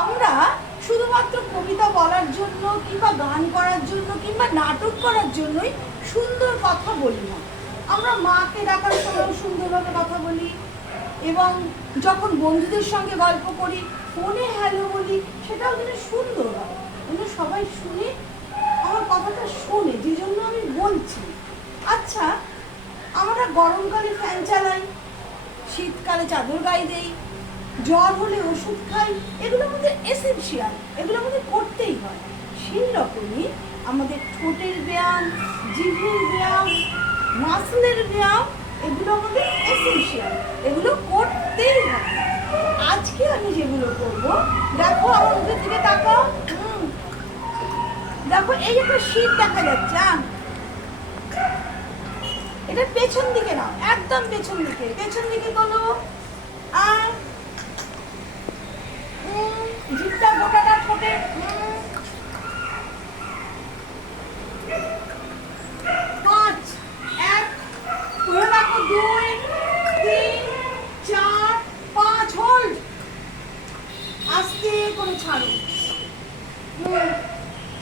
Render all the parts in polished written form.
আমরা শুধুমাত্র কবিতা বলার জন্য কিংবা গান করার জন্য কিংবা নাটক করার জন্যই সুন্দর কথা বলি না। আমরা মাকে ডাকার সময় সুন্দরভাবে কথা বলি, এবং যখন বন্ধুদের সঙ্গে গল্প করি, ফোনে হ্যালো বলি, সেটাও যেন সুন্দর হয়, যেন সবাই শুনে আমার কথাটা শোনে, যে জন্য আমি বলছি। আচ্ছা, আমরা গরমকালে ফ্যান চালাই, শীতকালে চাদর গায়ে দেই, জ্বর হলে ওষুধ খাই, এগুলো আমাদের এসেনশিয়াল, এগুলো আমাদের করতেই হয়। সেই রকমই আমাদের ঠোঁটের ব্যায়াম, জিভের ব্যায়াম, মাসলের ব্যায়াম, এগুলো আমাদের এসেনশিয়াল, এগুলো করতেই হয়। আজকে আমি যেগুলো করবো, দেখো আমার মুখের দিকে তাকাও, দেখো এই একটা শীত দেখা যাচ্ছে, এটা পেছন দিকে নাও, একদম পেছন দিকে, পেছন দিকে তোলো, আর জিভটা গোটাটা ঠোঁটে, পাঁচ, এক, ধরে রাখো, 2, 3, 4, 5, হোল্ড, আস্তে করে ছাড়ো,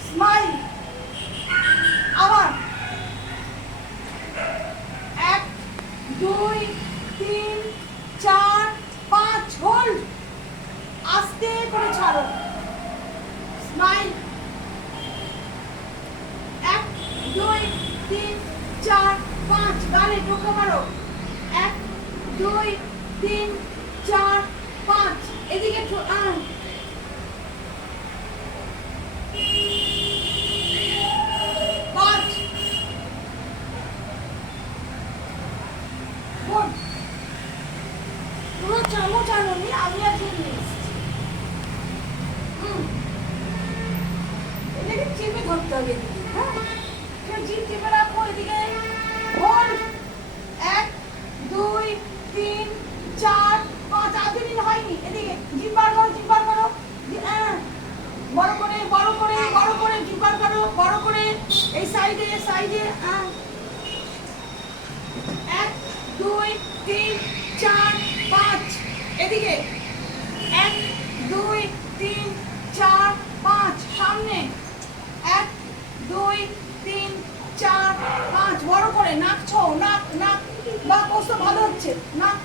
স্মাইল, আবার 1, 2, 3, 4, 5, হোল্ড, আস্তে করে ছাড়ো, স্মাইল, 1, 2, 3, 4, 5, গালে ঢোকা মারো, 1, 2, 3, 4, 5, এদিকে চামচ আনোনি, আমি আজকে নিয়ে এসেছি। এটাকে চেপে ধরতে হবে, হ্যাঁ, জিভ চেপে রাখো, এদিকে হোল্ড, 1, 2, 3, 4, 5, আর দিন হয়নি, এদিকে জিভ বার করো, জিভ বার করো, বড় করে বড় করে বড় করে জিভ বার করো, বড় করে, এই সাইডে সাইডে, 1, 2, 3, 4, 5, এদিকে 1, 2, 3, 4, 5, সামনে 1, 2, 3, 4, 5, বড় করে নাক ছো, নাক নাক বা কষ্ট ভালো হচ্ছে, নাক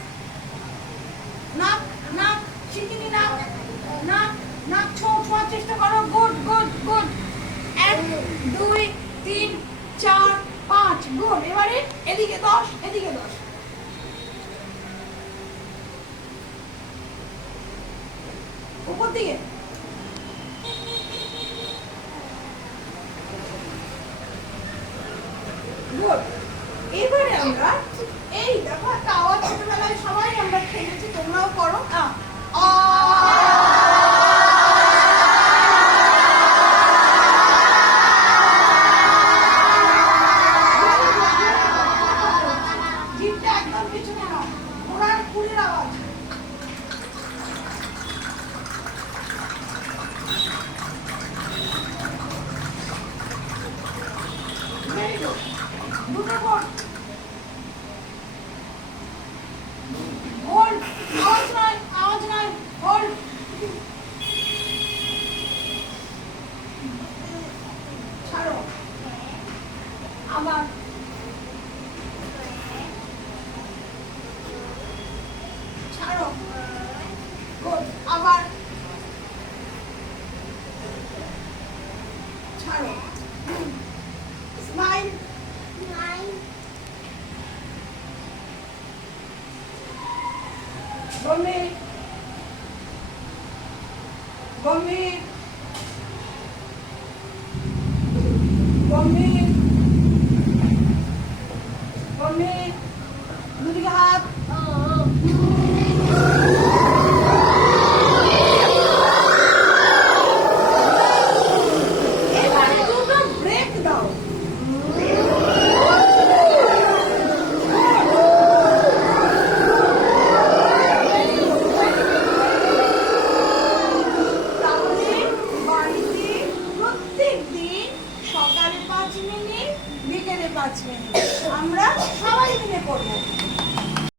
নাক নাক চিকিনি, নাক নাক নাক ছোঁয়ার চেষ্টা করো, গুড গুড গুড, 1, 2, 3, 4, 5, গুড। এবারে এদিকে 10, এদিকে 10, উপর দিকে, গুড। এবারে আমরা এই দেখো একটা আওয়াজ, ছোটবেলায় সবাই আমরা খেলেছি, তোমরাও করো, জিভটা একদম পিছনে নাও, ঘোড়ার কুড়ির আওয়াজ, দুটো কর, হোল্ড, আওয়াজ নয়, আওয়াজ নয়, হোল্ড, ছাড়ো, আবার ছাড়ো, গুড, আবার ছাড়ো, স্মাইল, গম্ভীর গম্ভীর গম্ভীর,